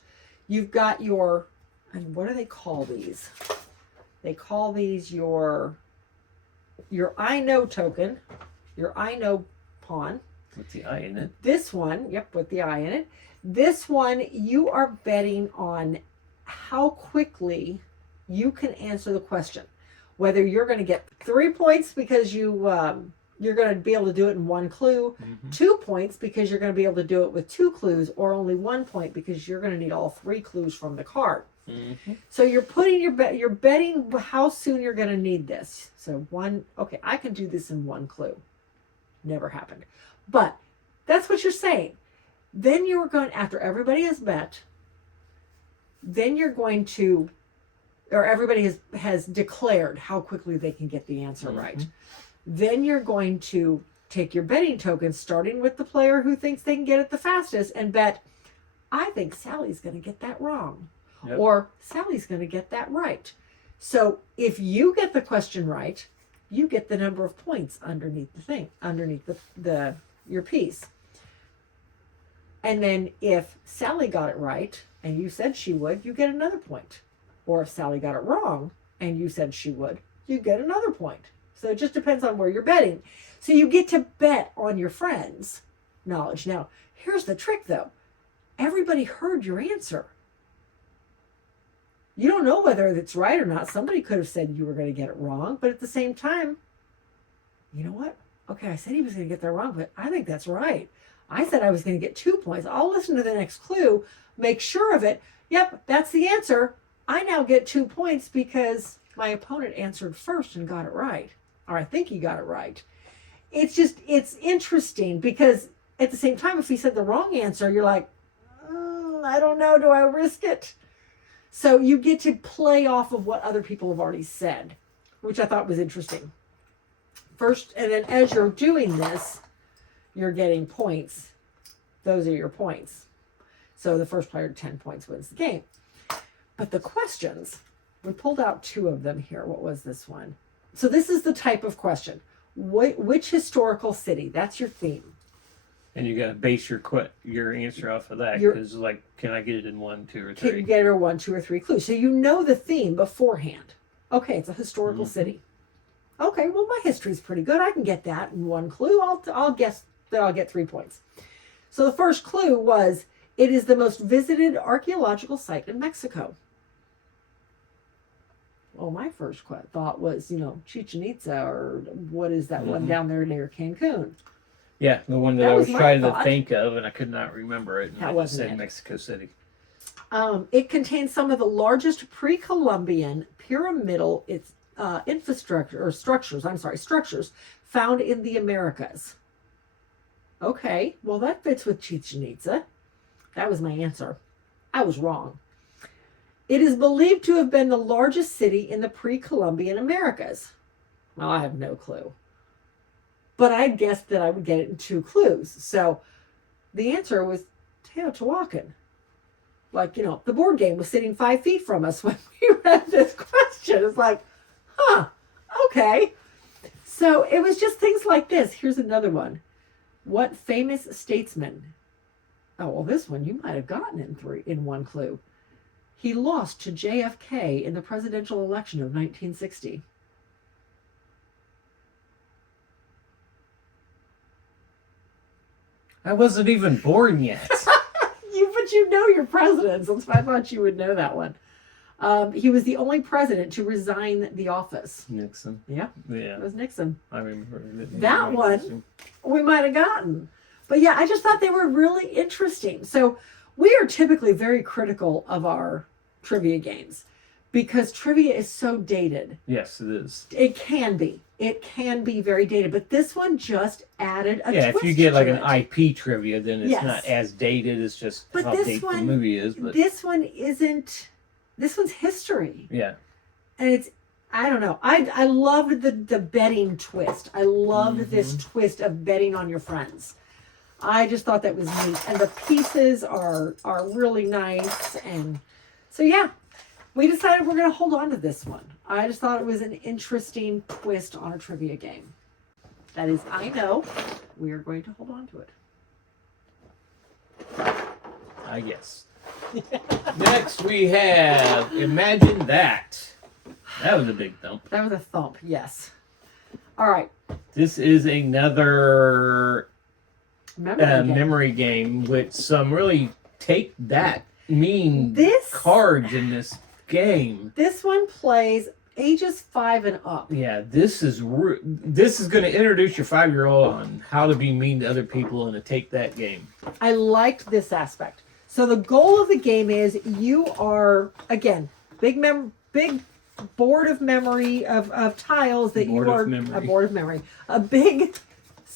You've got your, and what do they call these? They call these your iKNOW token, your iKNOW pawn. With the I in it. This one, with the I in it. This one, you are betting on how quickly you can answer the question. Whether you're going to get 3 points because you're going to be able to do it in 1 clue, 2 points because you're going to be able to do it with 2 clues, or only 1 point because you're going to need all 3 clues from the card. So you're putting you're betting how soon you're going to need this. So okay, I can do this in 1 clue. Never happened. But that's what you're saying. Then you're going, after everybody has bet, then you're going to, or everybody has declared how quickly they can get the answer right. Then you're going to take your betting tokens, starting with the player who thinks they can get it the fastest, and bet, I think Sally's going to get that wrong. Yep. Or Sally's going to get that right. So if you get the question right, you get the number of points underneath the thing, underneath your piece. And then if Sally got it right and you said she would, you get another point. Or if Sally got it wrong and you said she would, you get another point. So it just depends on where you're betting. So you get to bet on your friends' knowledge. Now, here's the trick though. Everybody heard your answer. You don't know whether it's right or not. Somebody could have said you were going to get it wrong, but at the same time, you know what? Okay, I said he was going to get that wrong, but I think that's right. I said I was going to get 2 points. I'll listen to the next clue, make sure of it. Yep, that's the answer. I now get 2 points because my opponent answered first and got it right. Or I think he got it right. It's interesting because at the same time, if he said the wrong answer, you're like, I don't know, do I risk it? So you get to play off of what other people have already said, which I thought was interesting. First, and then as you're doing this, you're getting points. Those are your points. So the first player to 10 points wins the game. But the questions, we pulled out 2 of them here. What was this one? So this is the type of question. Which historical city? That's your theme. And you got to base your answer off of that, because like, can I get it in 1, 2, or 3? Can you get it in 1, 2, or 3 clues? So you know the theme beforehand. Okay, it's a historical city. Okay, well my history's pretty good. I can get that in 1 clue. I'll guess that I'll get 3 points. So the first clue was, it is the most visited archaeological site in Mexico. Well, my first thought was, Chichen Itza, or what is that one down there near Cancun? Yeah, the one that I was trying to think of, and I could not remember it. And that I just said Mexico City. It contains some of the largest pre-Columbian pyramidal structures found in the Americas. Okay, well that fits with Chichen Itza. That was my answer. I was wrong. It is believed to have been the largest city in the pre-Columbian Americas. Well, I have no clue. But I guessed that I would get it in 2 clues. So the answer was Teotihuacan. Like, the board game was sitting 5 feet from us when we read this question. It's like, okay. So it was just things like this. Here's another one. What famous statesman? Oh, well, this one you might have gotten in 1 clue. He lost to JFK in the presidential election of 1960. I wasn't even born yet. But you know your presidents. That's why I thought you would know that one. He was the only president to resign the office. Nixon. Yeah. It was Nixon. I remember that one. We might have gotten. But yeah, I just thought they were really interesting. So we are typically very critical of our trivia games because trivia is so dated. Yes, it is. It can be. It can be very dated, but this one just added a twist. If you get like an IP trivia, then it's not as dated. It's just how dated the movie is. But this one isn't. This one's history. Yeah. And I don't know. I loved the betting twist. I loved this twist of betting on your friends. I just thought that was neat. And the pieces are really nice. And so, yeah, we decided we're going to hold on to this one. I just thought it was an interesting twist on a trivia game. That is, iKNOW. We are going to hold on to it. I guess. Next we have Imagine That. That was a big thump. That was a thump, yes. All right. This is another memory game with some really mean cards in this game. This one plays ages 5 and up. Yeah, this is going to introduce your 5-year-old on how to be mean to other people and to take that game. I liked this aspect. So the goal of the game is you are, again, big board of memory of tiles that you are a board of memory, a big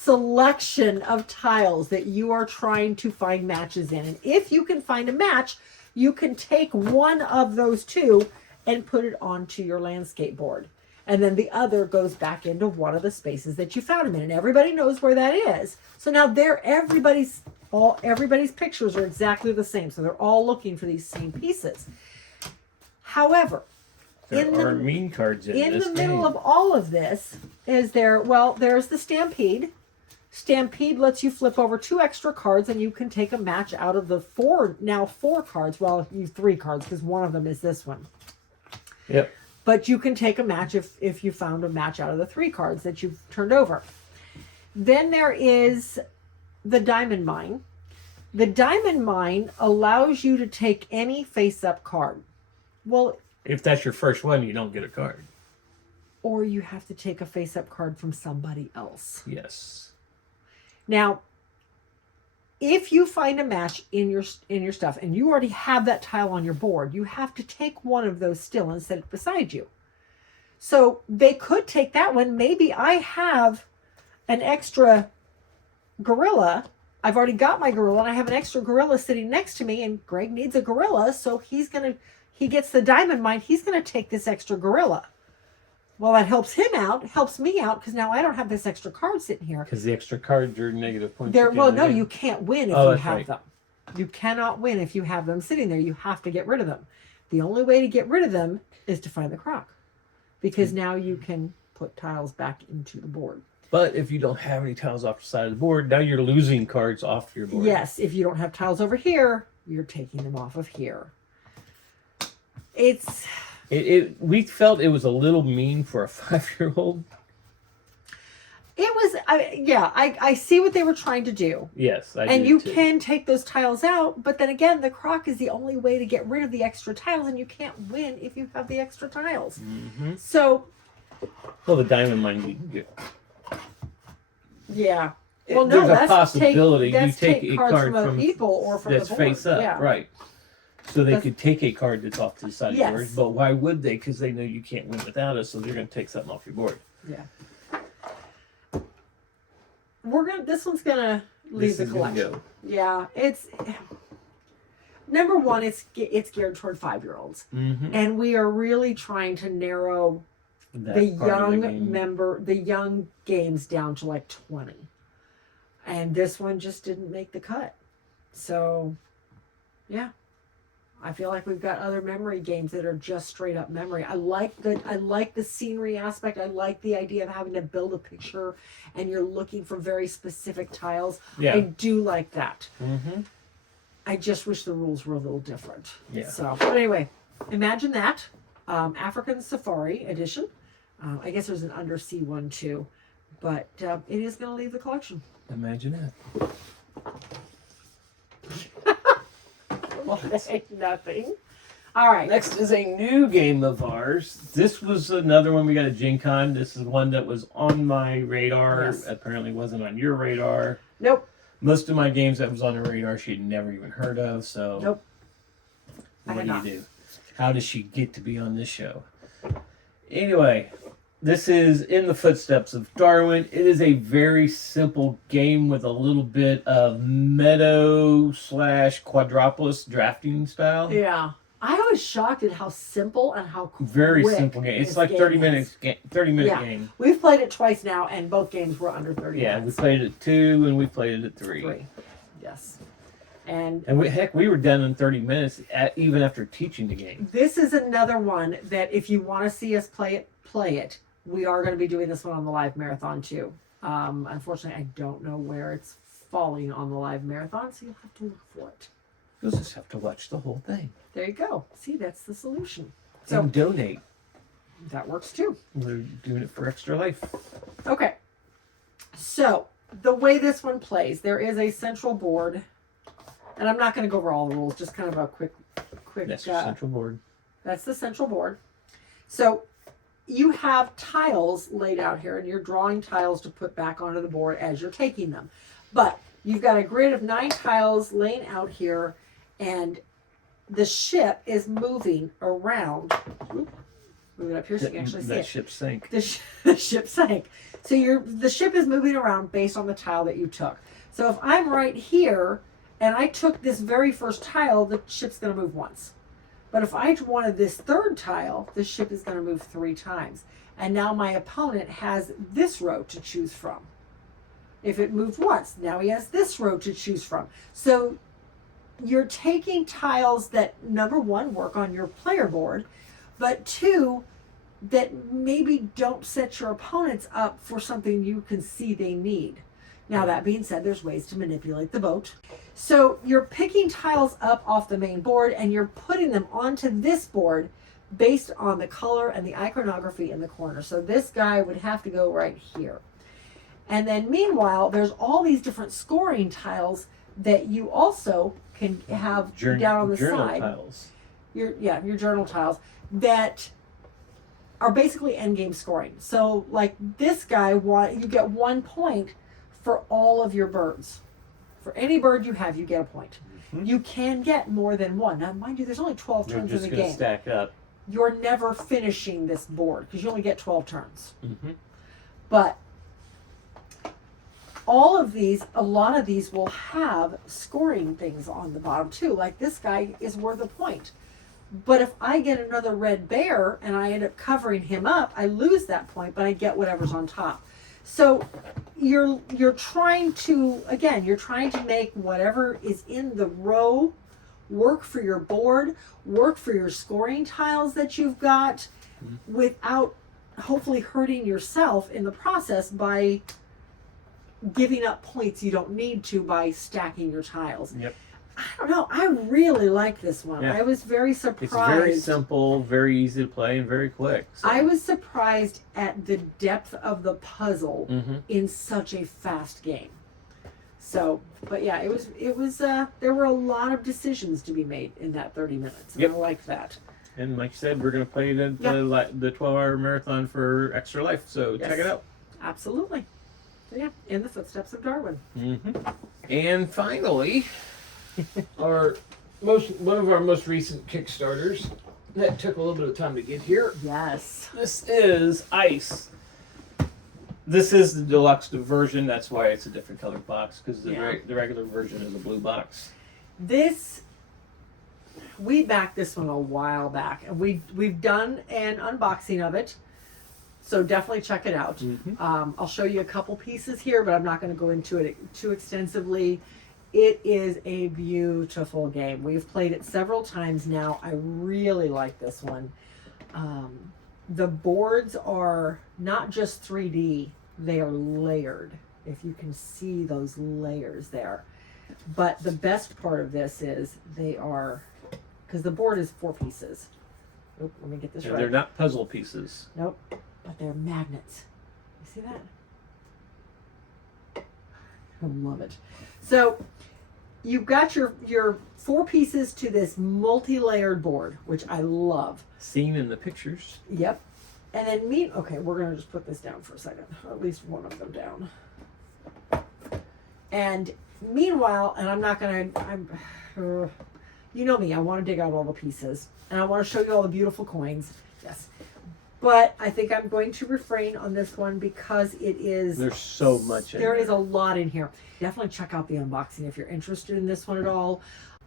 selection of tiles that you are trying to find matches in. And if you can find a match, you can take one of those two and put it onto your landscape board. And then the other goes back into one of the spaces that you found them in. And everybody knows where that is. So now everybody's pictures are exactly the same. So they're all looking for these same pieces. However, there are mean cards in this the middle game. of all of this is there's the Stampede. Stampede lets you flip over 2 extra cards and you can take a match out of the 4 cards. Well, you 3 cards because one of them is this one. Yep. But you can take a match if you found a match out of the 3 cards that you've turned over. Then there is the Diamond Mine. The Diamond Mine allows you to take any face-up card. Well, if that's your first one, you don't get a card. Or you have to take a face-up card from somebody else. Yes. Now, if you find a match in your stuff and you already have that tile on your board, you have to take one of those still and set it beside you. So they could take that one. Maybe I have an extra gorilla. I've already got my gorilla and I have an extra gorilla sitting next to me and Greg needs a gorilla. So he gets the Diamond Mine. He's going to take this extra gorilla. Well, that helps him out, helps me out, because now I don't have this extra card sitting here. Because the extra cards are negative points. You can't win if you have them. You cannot win if you have them sitting there. You have to get rid of them. The only way to get rid of them is to find the crock. Because now you can put tiles back into the board. But if you don't have any tiles off the side of the board, now you're losing cards off your board. Yes, if you don't have tiles over here, you're taking them off of here. We felt it was a little mean for a 5-year-old. It was, I see what they were trying to do. Yes, and you can take those tiles out, but then again, the crock is the only way to get rid of the extra tiles, and you can't win if you have the extra tiles. Mm-hmm. So, well, the Diamond Mine you can get. Yeah. Well, no, there's a possibility you take a card from a Meeple or from that's the board. face up, yeah. right? So they could take a card that's off to the side of Yes. the board, but why would they? Because they know you can't win without us, so they're going to take something off your board. Yeah. This one's gonna leave the collection. Go. Yeah, it's number one. It's geared toward 5-year-olds, and we are really trying to narrow the young games down to like 20. And this one just didn't make the cut. So, yeah. I feel like we've got other memory games that are just straight up memory. I like the scenery aspect. I like the idea of having to build a picture and you're looking for very specific tiles. Yeah. I do like that. Mm-hmm. I just wish the rules were a little different. Yeah. So, but anyway, imagine that. African Safari Edition. I guess there's an undersea one too, but it is going to leave the collection. Imagine that. Nothing. All right. Next is a new game of ours. This was another one we got at Gen Con. This is one that was on my radar. Yes. Apparently wasn't on your radar. Nope. Most of my games that was on her radar she had never even heard of. So Nope. What do you do? How does she get to be on this show? Anyway, this is In the Footsteps of Darwin. It is a very simple game with a little bit of Meadow/Quadropolis drafting style. Yeah. I was shocked at how simple and how quick Very simple game. It's like 30 minutes. 30-minute game. We've played it twice now, and both games were under 30 Yeah, we minutes. played it at 2 and we played it at 3. Yes. And we were done in 30 minutes, even after teaching the game. this is another one that if you want to see us play it. We are going to be doing this one on the live marathon too. Unfortunately, I don't know where it's falling on the live marathon, so you'll have to look for it. You'll just have to watch the whole thing. There you go. See, that's the solution. So So donate. that works too. We're doing it for Extra Life. Okay. So the way this one plays, there is a central board, and I'm not going to go over all the rules. Just kind of a quick. That's your central board. That's the central board. So you have tiles laid out here, and you're drawing tiles to put back onto the board as you're taking them. But you've got a grid of 9 tiles laying out here, and the ship is moving around Move it up here so you can actually see that it. ship sank. The ship sank. So the ship is moving around based on the tile that you took. So if I'm right here and I took this very first tile, the ship's going to move once. But if I wanted this third tile, the ship is going to move 3 times. And now my opponent has this row to choose from. If it moved once, now he has this row to choose from. So you're taking tiles that, number one, work on your player board, but 2, that maybe don't set your opponents up for something you can see they need. Now, that being said, there's ways to manipulate the boat. So you're picking tiles up off the main board and you're putting them onto this board based on the color and the iconography in the corner. So this guy would have to go right here. And then meanwhile, there's all these different scoring tiles that you also can have down on the side. Tiles. Your journal tiles that are basically endgame scoring. So like this guy, you get 1 point for all of your birds. For any bird you have, you get a point. Mm-hmm. You can get more than 1. Now, mind you, there's only 12 turns in the game. Stack up. You're never finishing this board because you only get 12 turns. Mm-hmm. But all of these, a lot of these will have scoring things on the bottom too. Like this guy is worth a point. But if I get another red bear and I end up covering him up, I lose that point, but I get whatever's on top. So you're trying to, again, you're trying to make whatever is in the row work for your board, work for your scoring tiles that you've got, without hopefully hurting yourself in the process by giving up points you don't need to by stacking your tiles. Yep. I don't know. I really like this one. Yeah. I was very surprised. It's very simple, very easy to play, and very quick. So. I was surprised at the depth of the puzzle in such a fast game. So, but yeah, it was. There were a lot of decisions to be made in that 30 minutes, and I liked that. And like you said, we're going to play the 12-hour marathon for Extra Life. So check it out. Absolutely. So yeah, in the Footsteps of Darwin. And finally. One of our most recent Kickstarters that took a little bit of time to get here. Yes. This is Ice. This is the deluxe version. That's why it's a different colored box, because the regular version is a blue box. We backed this one a while back, and we've done an unboxing of it. So definitely check it out. I'll show you a couple pieces here, but I'm not going to go into it too extensively. It is a beautiful game. We've played it several times now. I really like this one. The boards are not just 3D, they are layered, if you can see those layers there. But the best part of this is they are, because the board is 4 pieces. Oop, let me get this right. They're not puzzle pieces. Nope, but they're magnets. You see that? I love it. So you've got your 4 pieces to this multi-layered board, which I love. Seen in the pictures. Yep. And then okay, we're going to just put this down for a second. Or at least one of them down. And meanwhile, and I'm not going to, you know me, I want to dig out all the pieces. And I want to show you all the beautiful coins. Yes. But I think I'm going to refrain on this one because it is... There's so much in there. There is a lot in here. Definitely check out the unboxing if you're interested in this one at all.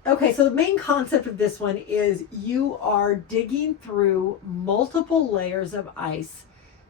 Okay, so the main concept of this one is you are digging through multiple layers of ice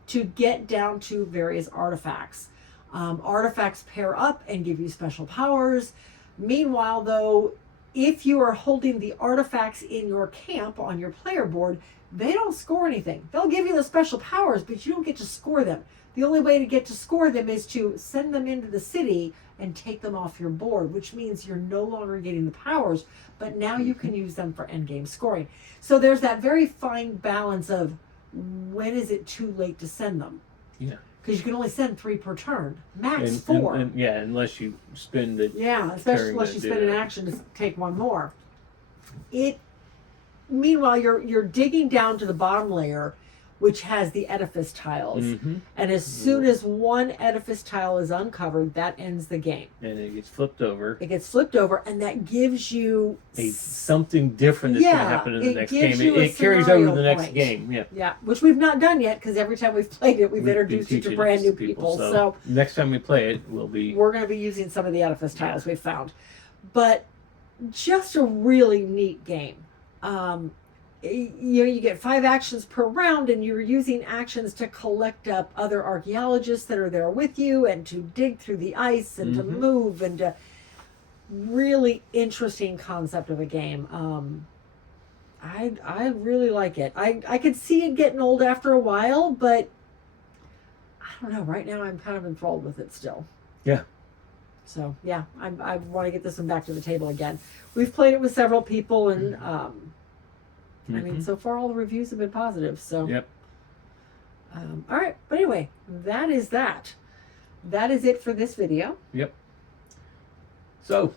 to get down to various artifacts. Artifacts pair up and give you special powers. Meanwhile, though, if you are holding the artifacts in your camp on your player board, they don't score anything. They'll give you the special powers, but you don't get to score them. The only way to get to score them is to send them into the city and take them off your board, which means you're no longer getting the powers, but now you can use them for endgame scoring. So there's that very fine balance of when is it too late to send them? Yeah. Because you can only send 3 per turn, max 4. Unless you spend it. Yeah, especially unless you spend an action to take 1 more. Meanwhile, you're digging down to the bottom layer. which has the edifice tiles. Mm-hmm. And as soon as one edifice tile is uncovered, that ends the game. And it gets flipped over. It gets flipped over, and that gives you Something different that's going to happen in the next game. It carries over to the next game. Yeah. Yeah, which we've not done yet because every time we've played it, we've introduced it to brand new people. So next time we play it, we're going to be using some of the edifice tiles we've found. But just a really neat game. You get 5 actions per round, and you're using actions to collect up other archaeologists that are there with you, and to dig through the ice, and to move, and to really interesting concept of a game. I really like it. I could see it getting old after a while, but I don't know. Right now, I'm kind of enthralled with it still. Yeah. So yeah, I want to get this one back to the table again. We've played it with several people, and I mean, so far all the reviews have been positive. So, yep. All right. But anyway, that is that. That is it for this video. Yep. So,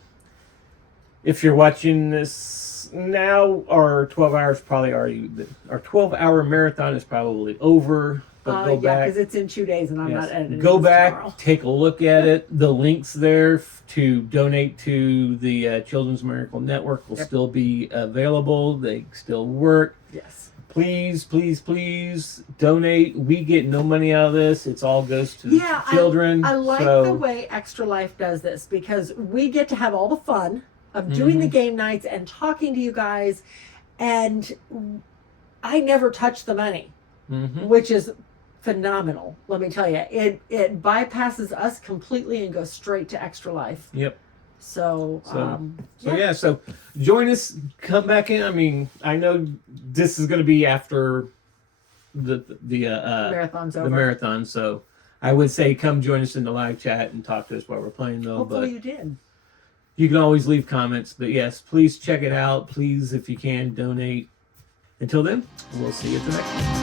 if you're watching this now, our 12 hours probably already, our 12-hour marathon is probably over. But go back. Because it's in 2 days, and I'm not editing. Go back, tomorrow. take a look at it. The links there to donate to the Children's Miracle Network will still be available. They still work. Yes. Please, please, please donate. We get no money out of this. It all goes to children. I like the way Extra Life does this, because we get to have all the fun of doing the game nights and talking to you guys, and I never touch the money, which is phenomenal. Let me tell you, it bypasses us completely and goes straight to Extra Life. Yep. So join us. Come back in. I mean, I know this is going to be after the marathon's over. The marathon. So I would say come join us in the live chat and talk to us while we're playing, though. Hopefully you did. You can always leave comments, but yes, please check it out. Please, if you can, donate. Until then, we'll see you at the next one.